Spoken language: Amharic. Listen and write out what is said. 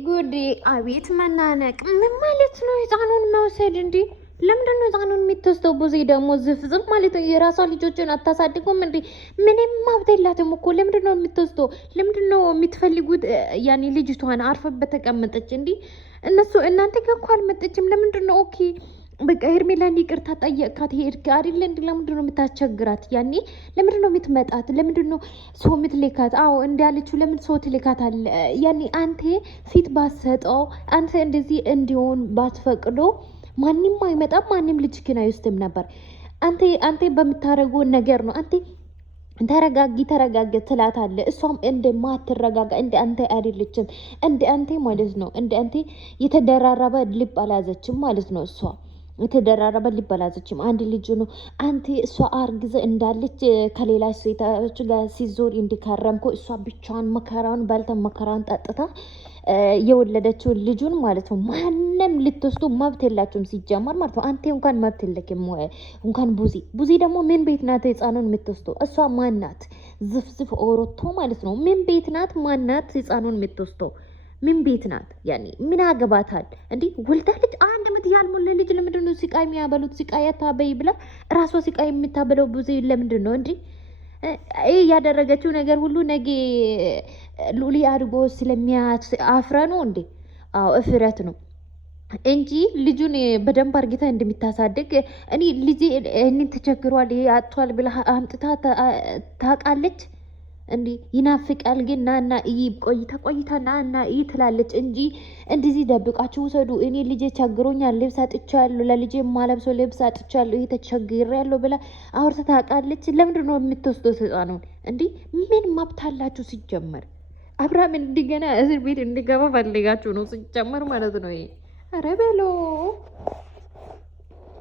ጉዴ! አቤት መናነቅ! ምን ማለት ነው? ህፃኑን መውሰድ እንዴ? ለምንድን ነው ህፃኑን የምትወስደው? ብዙ ደግሞ ዝፍዝፍ ማለት ነው። የራሷ ልጆችን አታሳድጉም እንዴ? ምንም መብት የላትም እኮ። ለምንድን ነው የምትወስደው? ለምንድን ነው የምትፈልጉት? ያኔ ልጅቷን አርፈበት ተቀመጠች እንዴ? እናንተ ጋር እኮ አልመጠችም። ለምንድን ነው? ኦኬ በቃ ሄርሜላን ይቅርታ ጠየቅካት ሄድክ አይደል? እንዲ ለምንድን ነው የምታስቸግራት? ያኔ ለምንድን ነው የምትመጣት? ለምንድን ነው ሰው የምትልካት? አዎ እንዳለችው ለምን ሰው ትልካት አለ? ያኔ አንተ ፊት ባሰጠው አንተ እንደዚህ እንዲሆን ባትፈቅዶ ማንም አይመጣም፣ ማንም ልጅክን አይወስድም ነበር። አንተ በምታደርጉ ነገር ነው። አንተ ተረጋጊ ትላታለ። እሷም እንደማትረጋጋ እንደ አንተ አይደለችም። እንደ አንተ ማለት ነው። እንደ አንተ የተደራረበ ልብ አልያዘችም ማለት ነው እሷ የተደራረበ ሊበላዘችም አንድ ልጅ ነው። አንተ እሷ አርግዘ እንዳለች ከሌላ ሴቶች ጋር ሲዞር እንዲካረምኮ እሷ ብቻዋን መከራውን ባልተ መከራውን ጠጥታ የወለደችው ልጁን ማለት ነው። ማንም ልትወስዱ መብት የላችሁም ሲጀመር ማለት ነው። አንተ እንኳን መብት የለክም። እንኳን ቡዚ ደግሞ ምን ቤት ናት ህፃኑን የምትወስደው? እሷ ማናት? ዝፍዝፍ ኦሮቶ ማለት ነው። ምን ቤት ናት? ማናት ህፃኑን የምትወስደው? ምን ቤት ናት? ያኔ ምን አገባታል እንዴ? ወልዳለች። አንድ ምት ያልሞላ ልጅ ለምንድን ነው ስቃይ የሚያበሉት? ስቃይ አታበይ ብላ ራሷ ስቃይ የምታበለው ብዙ ለምንድን ነው እንዴ? ያደረገችው ነገር ሁሉ ነገ ሉሊ አድርጎ ስለሚያፍረ ነው እንዴ? አዎ እፍረት ነው እንጂ ልጁን በደንብ አርጊታ እንደሚታሳድግ እኔ ልጅ እኔን ተቸግሯል አጥቷል ብላ አምጥታ ታውቃለች እንዲ ይናፍቃል። ግን ናና ቆይታ ናና ትላለች እንጂ እንደዚህ ደብቃችሁ ውሰዱ። እኔ ልጄ ቸግሮኛል፣ ልብስ አጥቻለሁ፣ ለልጄ የማለብሰው ልብስ አጥቻለሁ፣ ይሄ ተቸግሬያለሁ ብላ አውርታ ታውቃለች? ለምንድን ነው የምትወስደው ህፃኑን? እንዲ ምን መብት አላችሁ ሲጀመር? አብርሃም እንዲገና እስር ቤት እንዲገባ ፈልጋችሁ ነው ሲጀመር ማለት ነው። ይሄ ኧረ በለው